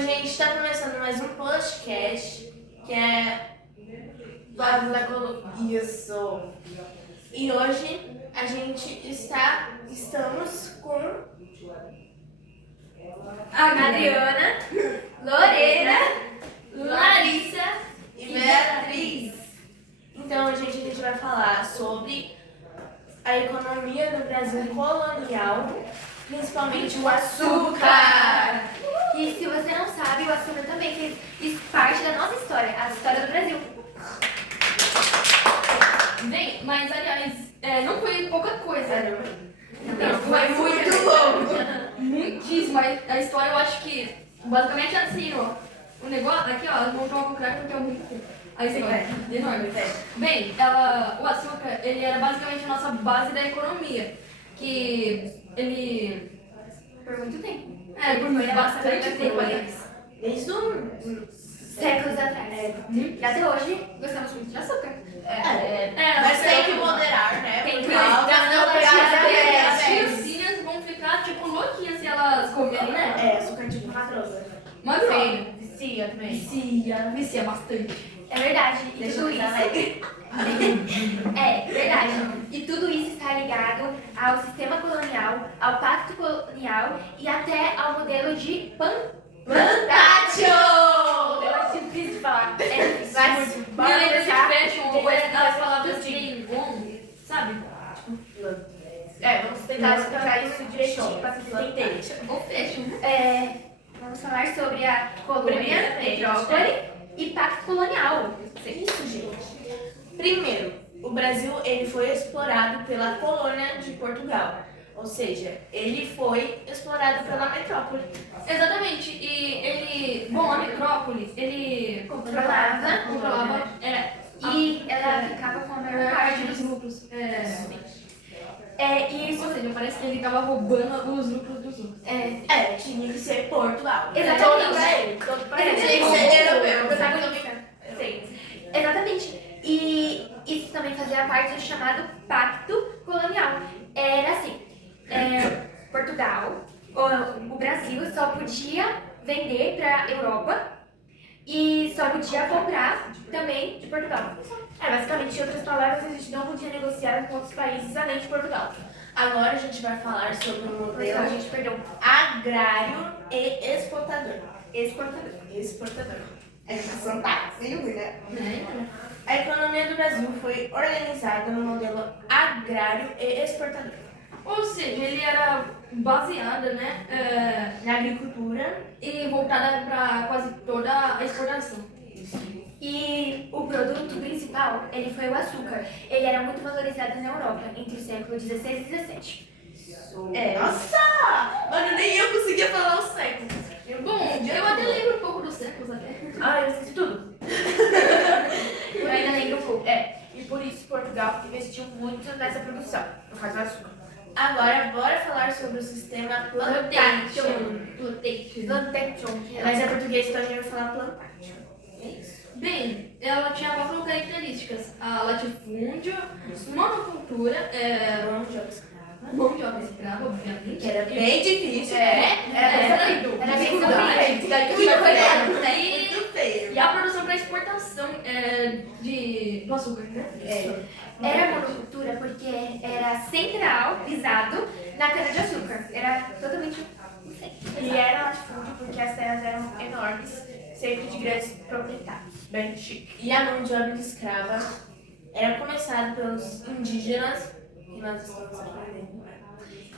a gente está começando mais um podcast, que é Vozes da Colônia. Isso. E hoje a gente estamos com Adriana, Lorena, Larissa E Beatriz. Então, gente, a gente vai falar sobre a economia do Brasil colonial, principalmente o açúcar. E se você não sabe, o açúcar também fez parte da nossa história, a história do Brasil. Bem, mas aliás, não foi pouca coisa. Não, Foi muito longo. Muitíssimo. A história eu acho que basicamente é assim, ó. O negócio, aqui ó, montou uma concreto porque é muito. Aí você vai, enorme. Bem, o açúcar, ele era basicamente a nossa base da economia. Que ele. Por muito tempo. Por bastante tempo, aliás. Desde Séculos atrás. E até hoje, gostamos muito de açúcar. Mas tem que moderar, né? Tem que Porque moderar. senão Não, pegar não, diabetes. As criancinhas vão ficar tipo louquinhas se elas comerem, né? É, açúcar tipo uma droga. Uma droga. Sim, vicia também. Vicia bastante. É verdade. E Deixa tudo eu isso. pensar alegre. É verdade. E tudo isso está ligado ao sistema colonial, ao pacto colonial e até ao modelo de Plantatio! Eu acho difícil de falar. É difícil. Mas E bora além desse começar. fashion, ou aquelas palavras bem long, sabe? Vamos tentar explicar isso direitinho pra vocês entenderem. Ou fashion. Vamos falar sobre a colônia, Primeiramente, metrópole e pacto colonial. Isso, gente. Primeiro, o Brasil ele foi explorado pela colônia de Portugal. Ou seja, ele foi explorado pela metrópole. Exatamente. E ele, a metrópole, ele Controlava. e E ela ficava com a a maior maior parte parte dos dos lucros. isso. Ou seja, parece que ele tava roubando os lucros dos outros. Tinha que ser Portugal. Exatamente. Todo pra ele, todo pra ele. Tinha que ser europeu. Protagonista. Sim. Exatamente. E isso também fazia parte do chamado pacto colonial. Era assim, Portugal, o Brasil só podia vender para a Europa e só podia comprar também de Portugal. Basicamente, em outras palavras, a gente não podia negociar com outros países além de Portugal. Agora a gente vai falar sobre o Porque a modelo gente perdeu agrário e exportador. Exportador. Educação tá livre, né? A economia do Brasil foi organizada no modelo agrário e exportador. Ou seja, ele era baseado, né, Na agricultura, e voltada para quase toda a exportação. E o produto principal, ele foi o açúcar. Ele era muito valorizado na Europa entre os séculos 16 e 17. Nossa! Mano, nem eu conseguia falar os séculos. Bom, eu até lembro um pouco dos séculos até. Eu esqueci tudo. Eu ainda lembro um pouco. E por isso Portugal investiu muito nessa produção, no caso do açúcar. agora bora falar sobre o sistema plantation. Plantation. Mas é português, então a gente vai falar plantation. É isso. Bem, ela tinha 4 características: a latifúndio, monocultura, mão de obra escrava, obviamente. Que era bem difícil. Era bem sofrido. Muito feio. E a produção para exportação do açúcar, né? Era monocultura porque era centralizado na cana-de-açúcar. Era totalmente... E era latifúndio porque as terras eram enormes, sempre de grandes proprietários. Bem chique. E a mão de obra escrava era começada pelos indígenas, que nós estamos aprendendo.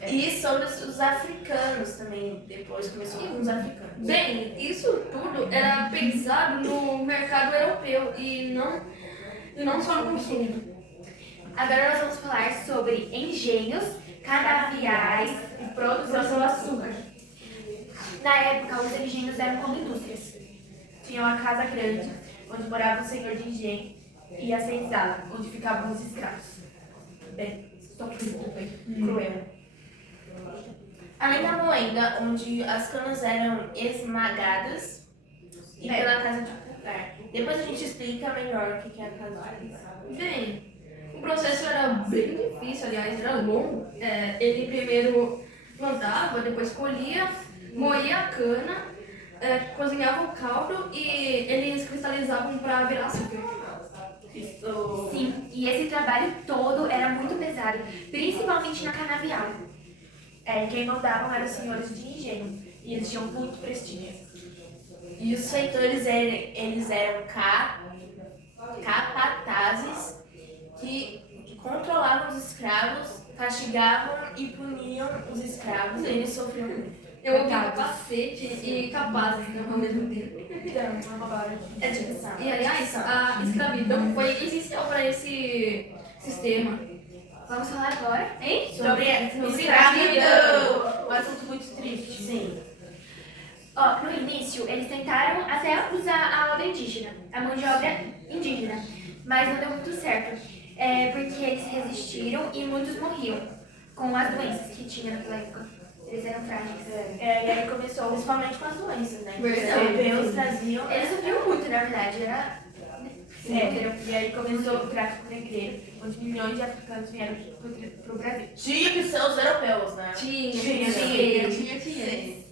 E sobre os africanos também, depois começou com os africanos. Bem, isso tudo era pensado no mercado europeu e não só no consumo. Agora nós vamos falar sobre engenhos, canaviais E produção do açúcar. Na época, os engenhos eram como indústrias. Tinha uma casa grande, onde morava o senhor de engenho, e a senzala, onde ficavam os escravos. Bem, sofrido, bem cruel. Além da moenda, onde as canas eram esmagadas e pela casa de pulgar. Depois a gente explica melhor o que é a casa de pulgar. Bem, o processo era bem difícil, aliás, era longo. Ele primeiro plantava, depois colhia, moía a cana, cozinhavam o caldo e eles cristalizavam pra virar açúcar. Isso. Sim, e esse trabalho todo era muito pesado, principalmente na canavial. Quem mandavam eram os senhores de engenho. E eles tinham muito prestígio. E os feitores eles eram capatazes que controlavam os escravos, castigavam e puniam os escravos. Eles sofriam muito. Eu ouvi capacete e capazes, né, ao mesmo tempo. Então, uma palavra É tipo E aliás, a escravidão foi essencial para esse sistema. Vamos falar agora, hein? sobre escravidão. Um assunto muito triste. Sim. Ó, no início, eles tentaram até usar a obra indígena, a mão de obra indígena, mas não deu muito certo, porque eles resistiram e muitos morriam com as doenças que tinha naquela época. Eles eram frágeis. E aí começou Principalmente com as doenças, né? Verdade. Os europeus traziam. Eles sofriam muito, na verdade, era... E aí começou o tráfico negreiro, onde milhões de africanos vieram pro Brasil. Tinha que ser os europeus, né? Tinha.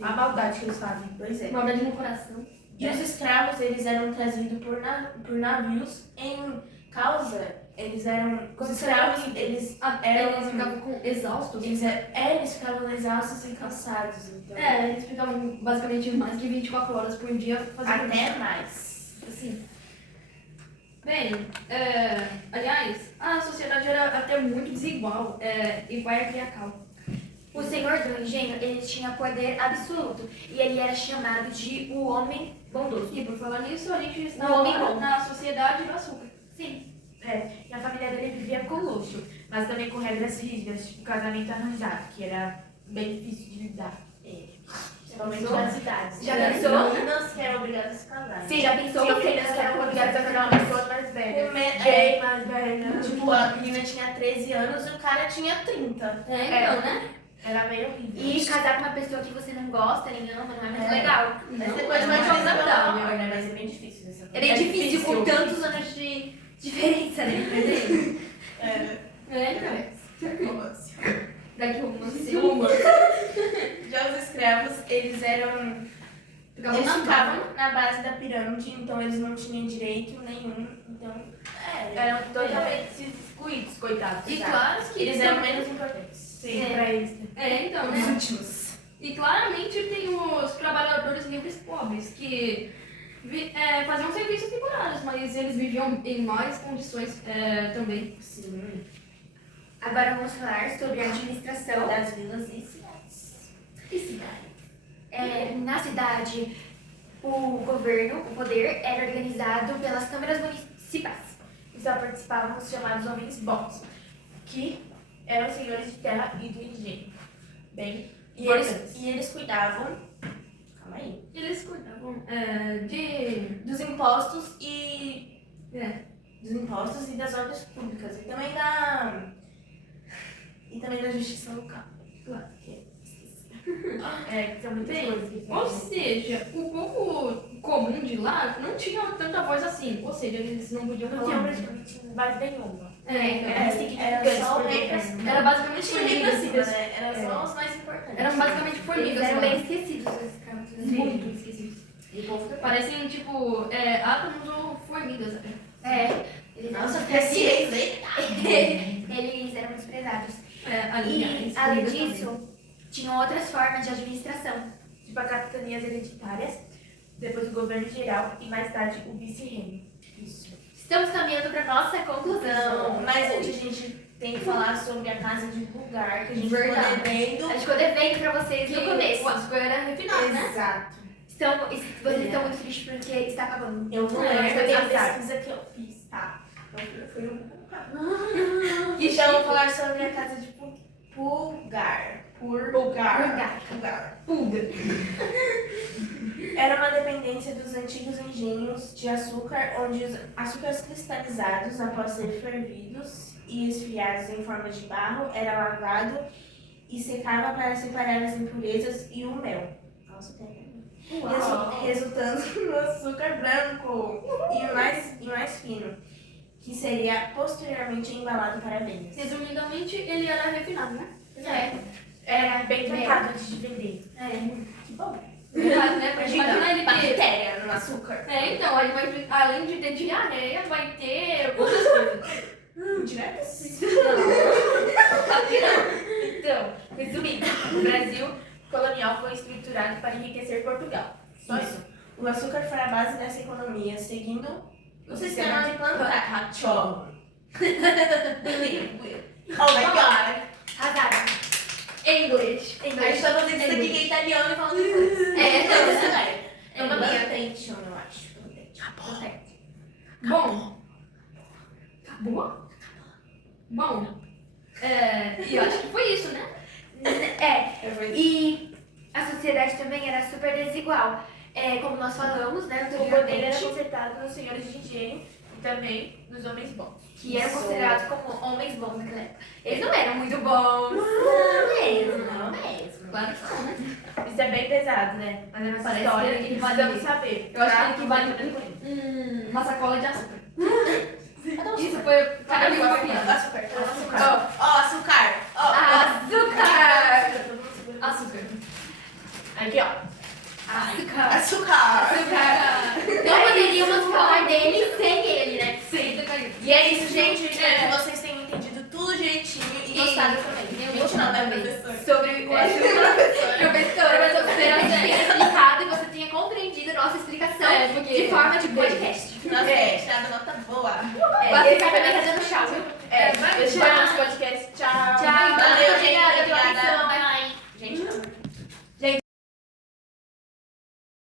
A maldade que eles fazem. Pois é. Maldade no coração. E os escravos, eles eram trazidos por navios em causa. Eles eram. Os escravos, eles Eles ficavam exaustos. eles ficavam exaustos e cansados. Então, Eles ficavam basicamente mais de 24 horas por dia fazendo até mais. assim. Bem, aliás, a sociedade era até muito desigual e patriarcal. O senhor do engenho, ele tinha poder absoluto, e ele era chamado de o homem bondoso. E por falar nisso, a gente está O homem agora bom. na sociedade do açúcar. Sim. E a família dele vivia com luxo, mas também com regras rígidas, tipo casamento arranjado, que era bem difícil de lidar. Principalmente nas cidades. Já Tinha pensou? meninas que eram obrigadas a se casar. Sim, já pensou Tinha você meninas que eram obrigadas a virar uma pessoa mais velha. Bem mais velha. Tipo, a menina tinha 13 anos e o cara tinha 30. Então, né? Era meio horrível. E casar com uma pessoa que você não gosta, nem ama, não é muito É. legal. Mas Não, depois é vai mais jogar saudável. pelo amor, né? Mas é bem difícil dessa É bem difícil com tantos anos de diferença, né? Então. Daqui romance. Já os escravos, eles eram. Eles ficavam na base da pirâmide, então eles não tinham direito nenhum. Então, Eram totalmente excluídos, coitados. E claro que eles eram menos importantes. Sim, pra eles. então, Os né? últimos. E claramente tem os trabalhadores livres pobres que faziam serviços temporários, mas eles viviam em mais condições também. Sim. Agora vamos falar sobre a administração. Das vilas e cidades. E cidade. Na cidade, o governo, o poder, era organizado pelas câmaras municipais. E só participavam os chamados homens bons, que eram senhores de terra e do engenho. Bem E importantes. eles cuidavam. Calma aí. Eles cuidavam Dos impostos e. É. Dos impostos e das obras públicas. E também da justiça local. Claro. São muitas Bem, coisas. ou seja, o povo comum de lá não tinha tanta voz assim. Ou seja, eles não podiam Não falar tinha muito. praticamente base nenhuma. Era Era só o rei pra cima. Era basicamente Tinha rei pra formigas. cima, né? Era só os mais importantes. Eram basicamente Eles formigas. eram lá. bem esquecidos, os escravos. Muito esquisitos. E o povo também. Parecem tipo átomos ou formigas até. Eles Nossa, eram até ciência, hein? Eles eram desprezados. Aliás, E, além formigas disso, tinham outras formas de administração. Tipo a capitanias hereditárias, depois o governo geral e mais tarde o vice-reino. Isso. Estamos caminhando para nossa conclusão. Não, mas antes a gente tem que falar sobre a casa de lugar, que a gente ficou Verdade. devendo. A gente ficou devendo para vocês no começo. O açúcar era refinado, né? Exato. Vocês estão muito tristes porque está acabando. Eu vou Não, ler foi a azar. pesquisa que eu fiz, tá? Eu fui Então, eu vou falar sobre a casa de Pulgar. Pulgar. Pulga. Era uma dependência dos antigos engenhos de açúcar, onde os açúcares cristalizados, após ser fervidos e esfriados em forma de barro, era lavado e secava para separar as impurezas e o mel. Nossa, tem resultando no açúcar branco e mais fino, que seria posteriormente embalado para vendas. Resumidamente, ele era refinado, né? Era Bem tratado antes de vender. Que bom. Né? Porque imagina ele ter... Bactéria no açúcar. Então, aí vai, além de ter diarreia, vai ter outras coisas. Direto? Aqui não. Então, resumindo, o Brasil colonial foi estruturado para enriquecer Portugal. Só isso. O açúcar foi a base dessa economia, seguindo o sistema de plantação. Oh my god! Arrasaram. English. A gente tá fazendo isso aqui que é italiano e falando inglês. É Mamma uma mia, attention, eu acho. Bom. Acabou? Bom. E eu acho que foi isso, né? E a sociedade também era super desigual. Como nós falamos, né, O poder era anteriormente, concentrado nos senhores de engenho e também nos homens bons. que eram considerados como homens bons naquela época. Eles não eram muito bons. Não mesmo. Claro que não, né? Isso é bem pesado, né? Mas é uma Parece história que que vale- precisamos saber. Eu acho tá? que ele vale uma sacola de açúcar. Isso foi cada vez uma piada. Açúcar. Açúcar. Açúcar! Açúcar. Aqui, ó. Açúcar! Açúcar. Não poderíamos falar dele sem ele, né? Sim, E é isso, gente. Espero que vocês tenham entendido tudo direitinho e gostado também. Gente, não, né, professor? Sobre o açúcar. Professora, mas eu espero que você tenha explicado e você tenha compreendido a nossa explicação porque... de forma de podcast. Nossa, gente, tá dando nota boa. Você também tá dando tchau, viu? Esse foi o nosso podcast. Tchau. Tchau. Valeu,